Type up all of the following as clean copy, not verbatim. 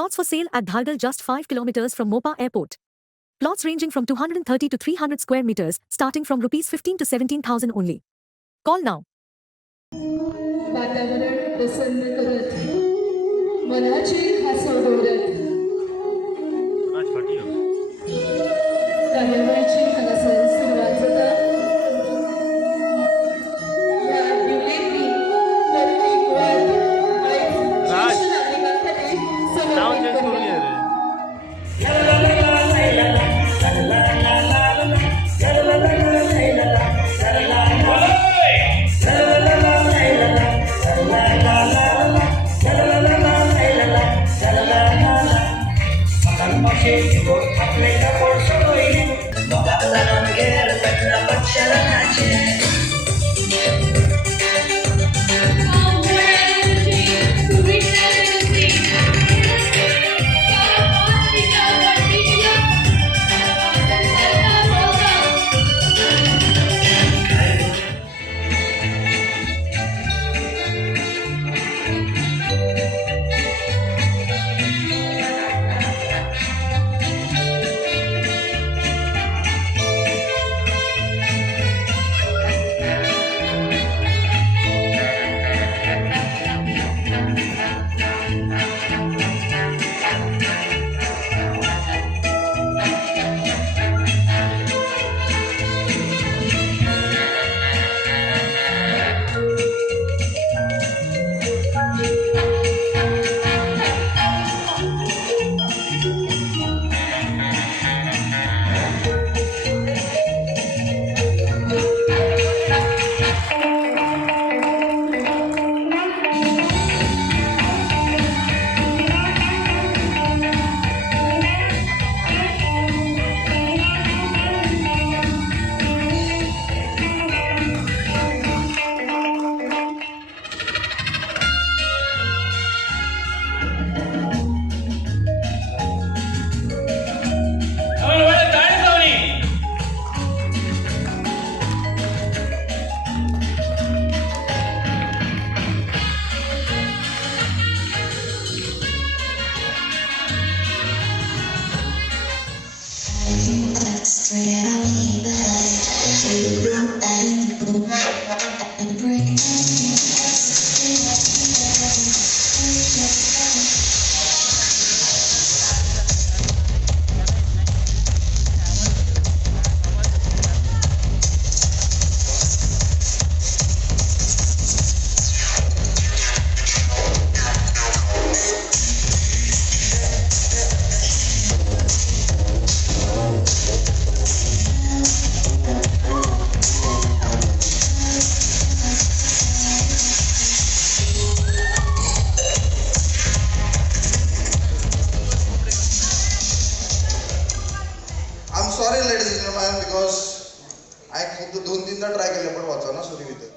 Plots for sale at Dhargal, just 5 kilometers from Mopa Airport. Plots ranging from 230 to 300 square meters, starting from rupees 15 to 17,000 only. Call now. वातावरण प्रसन्न करत मनाची खास ओढवत कार्यवाहीची हांगासर सुरवात जाता ह्या दिवलेंनी तरुणी गोंयांत आयज ज्येष्ठ नागरिकां खातीर समर्पीत केल्या. I'm sorry, ladies and gentlemen, because I खूप 2-3दा ट्राय केले पण वाचना सुरी भितर.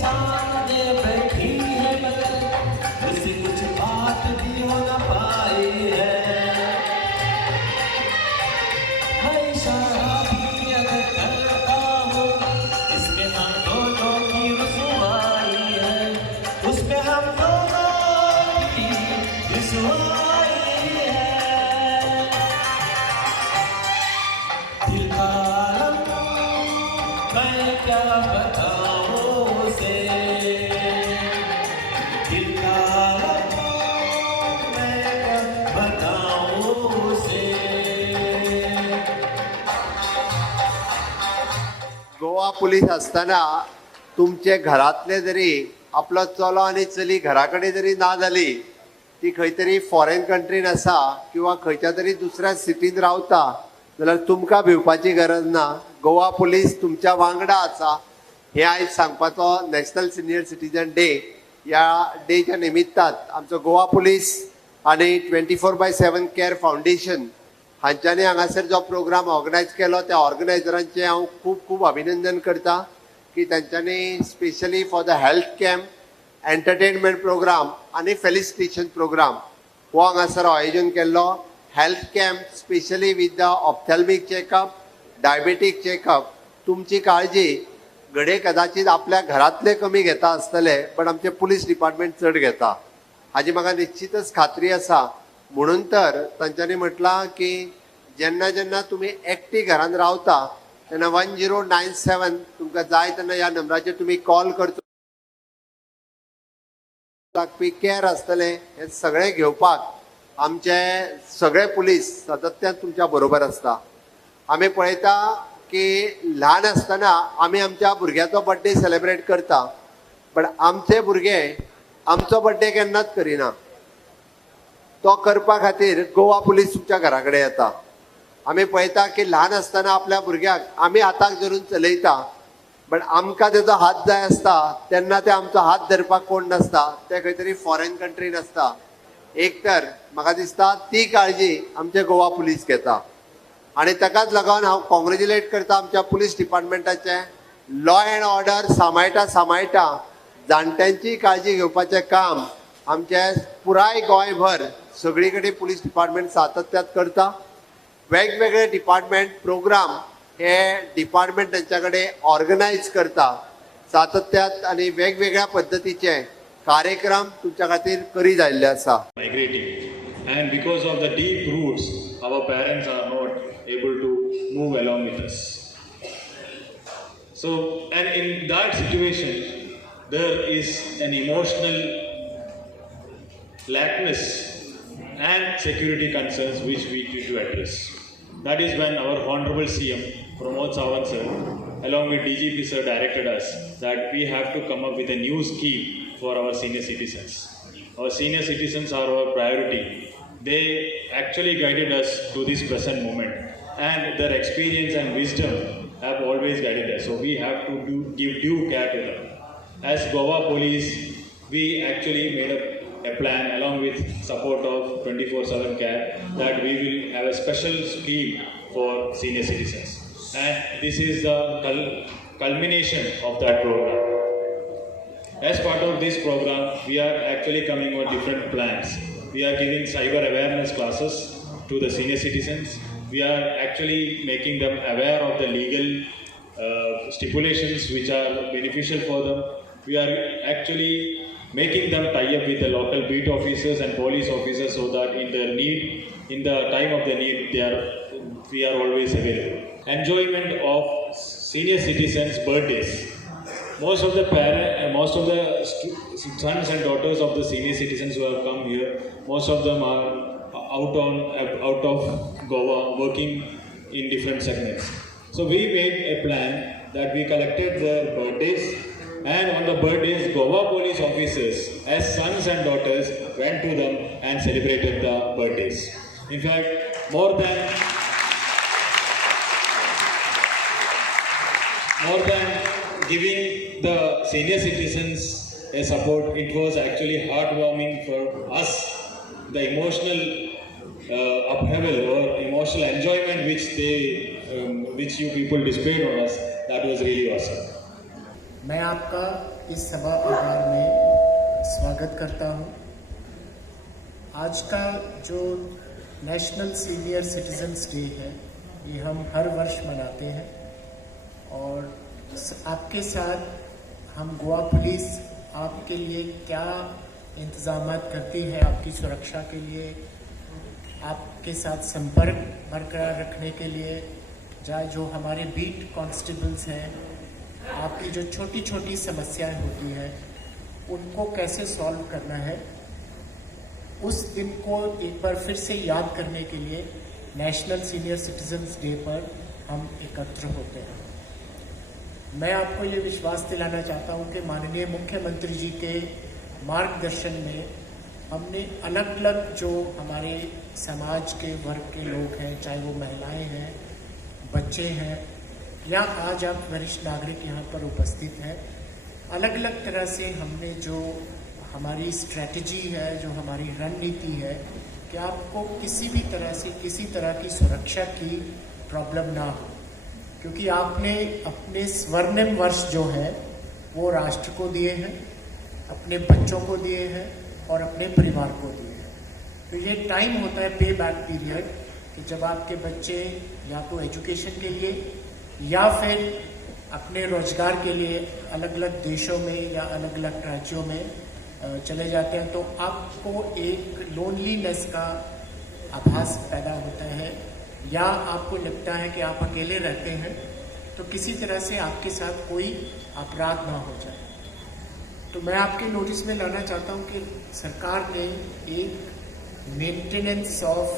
इंसान दे बैठी है मगर किसी कुछ बात भी हो न पाई है। मैं इशारा भी अगर करता हूँ इसमें हम दोनों की रुसवाई है, उसमें हम दोनों की रुसवाई है। दिल का आलम मैं क्या बताऊं उसे, दिल का आलम मैं क्या बताऊं उसे। गोवा पुलीस असताना तुमचे घरातले जरी आपलो चलो आनी चली घरा कडेन जरी ना जाली, ती खंय तरी फॉरेन कंट्रीन आसा किंवा खंयच्या तरी दुसऱ्या सिटीन रावता, जाल्यार तुमकां भिवपाची गरज ना. गोवा पुलीस तुमच्या वांगडा आसा. हे आयज सांगपाचो नॅशनल सिनियर सिटीजन डे. ह्या डेच्या निमित्तान आमचो गोवा पुलीस आनी 24/7 केअर फावंडेशन हांच्यांनी हांगासर जो प्रोग्राम ऑर्गनायज केलो त्या ऑर्गनायझरांचे हांव खूब खूब अभिनंदन करता की तांच्यांनी specially for the health camp, entertainment program आनी फेलिसिटेशन प्रोग्राम हो हांगासर आयोजन केल्लो. Health camp specially with the ophthalmic checkup, diabetic checkup. तुमची काळजी घडये कदाचित आपल्या घरातले कमी घेता आसतले, पण आमचे पुलीस डिपार्टमेंट चड घेता हाची म्हाका निश्चितच खात्री आसा. म्हणून तर तांच्यांनी म्हटलां की जेन्ना जेन्ना तुमी एकटी घरान रावता तेन्ना 1097 तुमकां जाय तेन्ना ह्या नंबराचेर तुमी कॉल करचो. लागपी केअर आसतले हे सगळे घेवपाक आमचे सगळे पुलीस सातत्यान तुमच्या बरोबर आसता. आमी पळयता की ल्हान आसतना आमी आमच्या भुरग्याचो बर्थडे सेलिब्रेट करता, पण आमचे भुरगे आमचो बर्थडे केन्नाच करिना. तो करपा खातीर गोवा पुलीस तुमच्या घरा कडेन येता. आमी पळयता की ल्हान आसतना आपल्या भुरग्याक आमी हाताक धरून चलयता, पण आमकां तेजो हात जाय आसता तेन्ना ते आमचो हात धरपाक कोण नासता, ते खंय तरी फॉरेन कंट्रीन आसता. एक तर म्हाका दिसता ती काळजी आमचे गोवा पुलीस घेता आनी ताकाच लागून हांव कॉंग्रेच्युलेट करता आमच्या पुलीस डिपार्टमेंटाचे. लॉ अँड ऑर्डर सांबाळटा जाणट्यांची काळजी घेवपाचें काम आमचे पुराय गोंयभर सगळी कडेन पुलीस डिपार्टमेंट सातत्यात करता. वेगवेगळे डिपार्टमेंट प्रोग्राम हे डिपार्टमेंट तांच्या कडेन ऑर्गनायज करता सातत्यात आनी वेगवेगळ्या पद्दतीचे कार्यक्रम तुमच्या खातीर करीत आयिल्ले आसा. Migrating, and because of the deep roots, our parents are not able to move along with us. So, and in that situation, there is an emotional lackness and security concerns which we need to address. That is when our Honorable CM Pramod Sawant sir, along with DGP sir, directed us that we have to come up with a new scheme for our senior citizens. Our senior citizens are our priority. They actually guided us to this present moment, and their experience and wisdom have always guided us. So we have to give due care to them. As Goa Police, we actually made a plan along with support of 24/7 care that we will have a special scheme for senior citizens, and this is the culmination of that program. As part of this program, we are actually coming with different plans. We are giving cyber awareness classes to the senior citizens. We are actually making them aware of the legal stipulations which are beneficial for them. We are actually making them tie up with the local beat officers and police officers so that in the time of the need, we are always available. Enjoyment of senior citizens' birthdays. Most of the sons and daughters of the senior citizens who have come here, most of them are out of Goa working in different segments. So we made a plan that we collected their birthdays, and on the birthdays, Goa police officers as sons and daughters went to them and celebrated the birthdays. In fact, more than giving the senior citizens a support, it was actually heartwarming for us. The emotional upheaval or emotional enjoyment which you people displayed on us, that was really awesome. मैं आपका इस सभा आभार में स्वागत करता हूं। आज का जो नेशनल सीनियर सिटीजन्स डे है, ये हम हर वर्ष मनाते हैं और आपके साथ हम गोवा पुलिस आपके लिए क्या इंतजाम करती है, आपकी सुरक्षा के लिए, आपके साथ संपर्क बरकरार रखने के लिए, चाहे जो हमारे बीट कांस्टेबल्स हैं, आपकी जो छोटी छोटी समस्याएं होती हैं उनको कैसे सॉल्व करना है, उस दिन को एक बार फिर से याद करने के लिए नेशनल सीनियर सिटीजन्स डे पर हम एकत्र होते हैं। मैं आपको ये विश्वास दिलाना चाहता हूँ कि माननीय मुख्यमंत्री जी के मार्गदर्शन में हमने अलग अलग जो हमारे समाज के वर्ग के लोग हैं, चाहे वो महिलाएं हैं, बच्चे हैं या आज आप वरिष्ठ नागरिक यहाँ पर उपस्थित हैं, अलग अलग तरह से हमने जो हमारी स्ट्रेटजी है, जो हमारी रणनीति है कि आपको किसी भी तरह से किसी तरह की सुरक्षा की प्रॉब्लम ना हो, क्योंकि आपने अपने स्वर्णिम वर्ष जो है वो राष्ट्र को दिए हैं, अपने बच्चों को दिए हैं और अपने परिवार को दिए हैं। तो ये टाइम होता है पे बैक पीरियड कि जब आपके बच्चे या तो एजुकेशन के लिए या फिर अपने रोजगार के लिए अलग अलग देशों में या अलग अलग राज्यों में चले जाते हैं, तो आपको एक लोनलीनेस का आभास पैदा होता है या आपको लगता है कि आप अकेले रहते हैं, तो किसी तरह से आपके साथ कोई अपराध ना हो जाए। तो मैं आपके नोटिस में लाना चाहता हूं कि सरकार ने एक maintenance of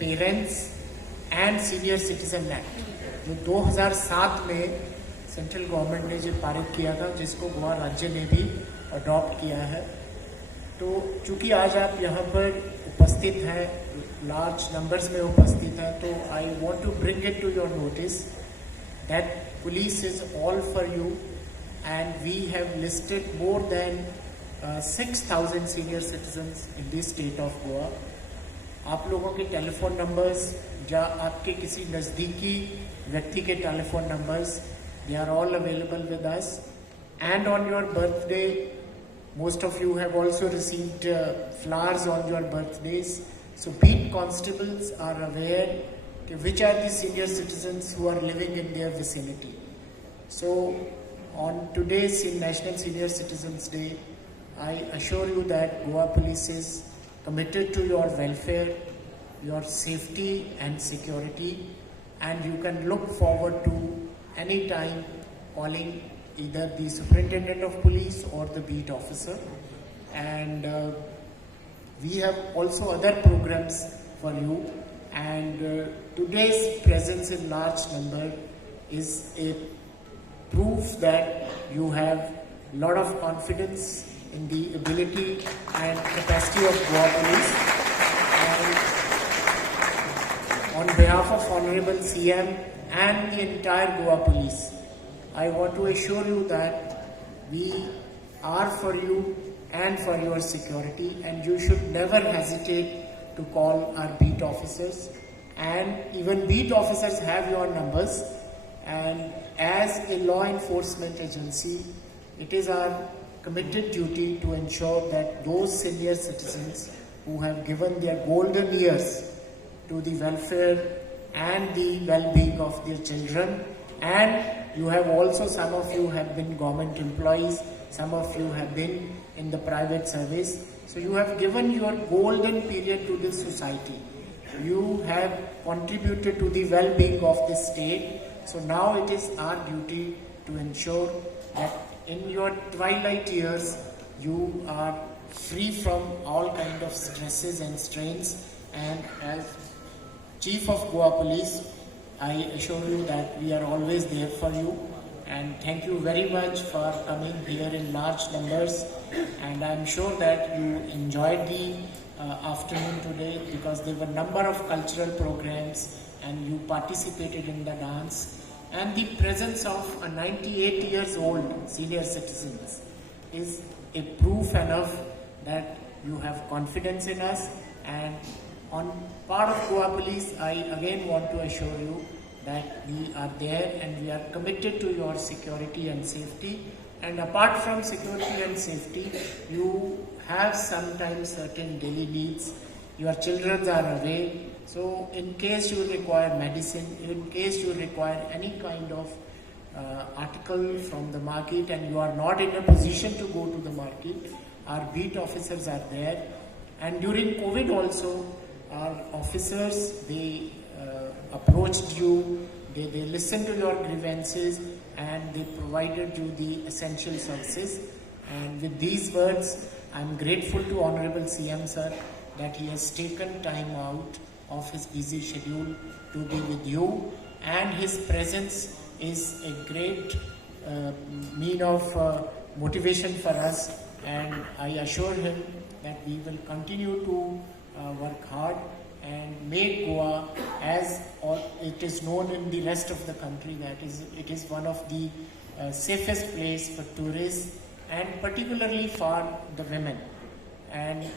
parents and senior citizen act जो 2007 में सेंट्रल गवर्नमेंट ने जो पारित किया था, जिसको गोवा राज्य ने भी अडॉप्ट किया है। तो चूंकि आज आप यहाँ पर उपस्थित हैं, लार्ज नंबर्स में उपस्थित हैं, तो I want to bring it to your notice that police is all for you and we have listed more than 6,000 senior citizens in this state of Goa. आप लोगों के टेलीफोन नंबर्स या आपके किसी नज़दीकी व्यक्ति के telephone numbers, they are all available with us. And on your birthday, most of you have also received flowers on your birthdays. So beat constables are aware which are the senior citizens who are living in their vicinity. So on today's National Senior Citizens Day, I assure you that Goa Police is committed to your welfare, your safety and security, and you can look forward to any time calling either the Superintendent of Police or the beat officer. And we have also other programs for you, and today's presence in large number is a proof that you have a lot of confidence in the ability and capacity of Goa Police. And on behalf of Honorable CM and the entire Goa Police, I want to assure you that we are for you and for your security, and you should never hesitate to call our beat officers, and even beat officers have your numbers. And as a law enforcement agency, it is our committed duty to ensure that those senior citizens who have given their golden years to the welfare and the well-being of their children, and you have also, some of you have been government employees, some of you have been in the private service, so you have given your golden period to this society. You have contributed to the well-being of this state. So now it is our duty to ensure that in your twilight years you are free from all kind of stresses and strains. And as Chief of Goa Police, I assure you that we are always there for you. And thank you very much for coming here in large numbers. And I'm sure that you enjoyed the afternoon today, because there were a number of cultural programs and you participated in the dance. And the presence of a 98 years old senior citizens is a proof enough that you have confidence in us. And on part of Goa Police, I again want to assure you that we are there and we are committed to your security and safety. And apart from security and safety, you have sometimes certain daily needs. Your children are away. So in case you require medicine, in case you require any kind of article from the market and you are not in a position to go to the market, our beat officers are there. And during COVID also, our officers, they approached you, they listened to your grievances and they provided you the essential services. And with these words, I'm grateful to Honorable CM Sir that he has taken time out of his busy schedule to be with you, and his presence is a great mean of motivation for us, and I assure him that we will continue to work hard and make Goa, as it is known in the rest of the country, that it is one of the safest place for tourists and particularly for the women. And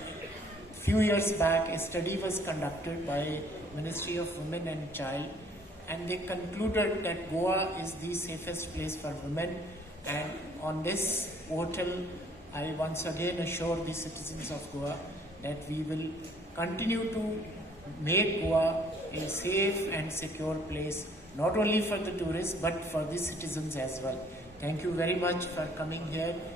few years back, a study was conducted by Ministry of Women and Child, and they concluded that Goa is the safest place for women. And on this portal, I once again assure the citizens of Goa that we will continue to make Goa a safe and secure place, not only for the tourists but for the citizens as well. Thank you very much for coming here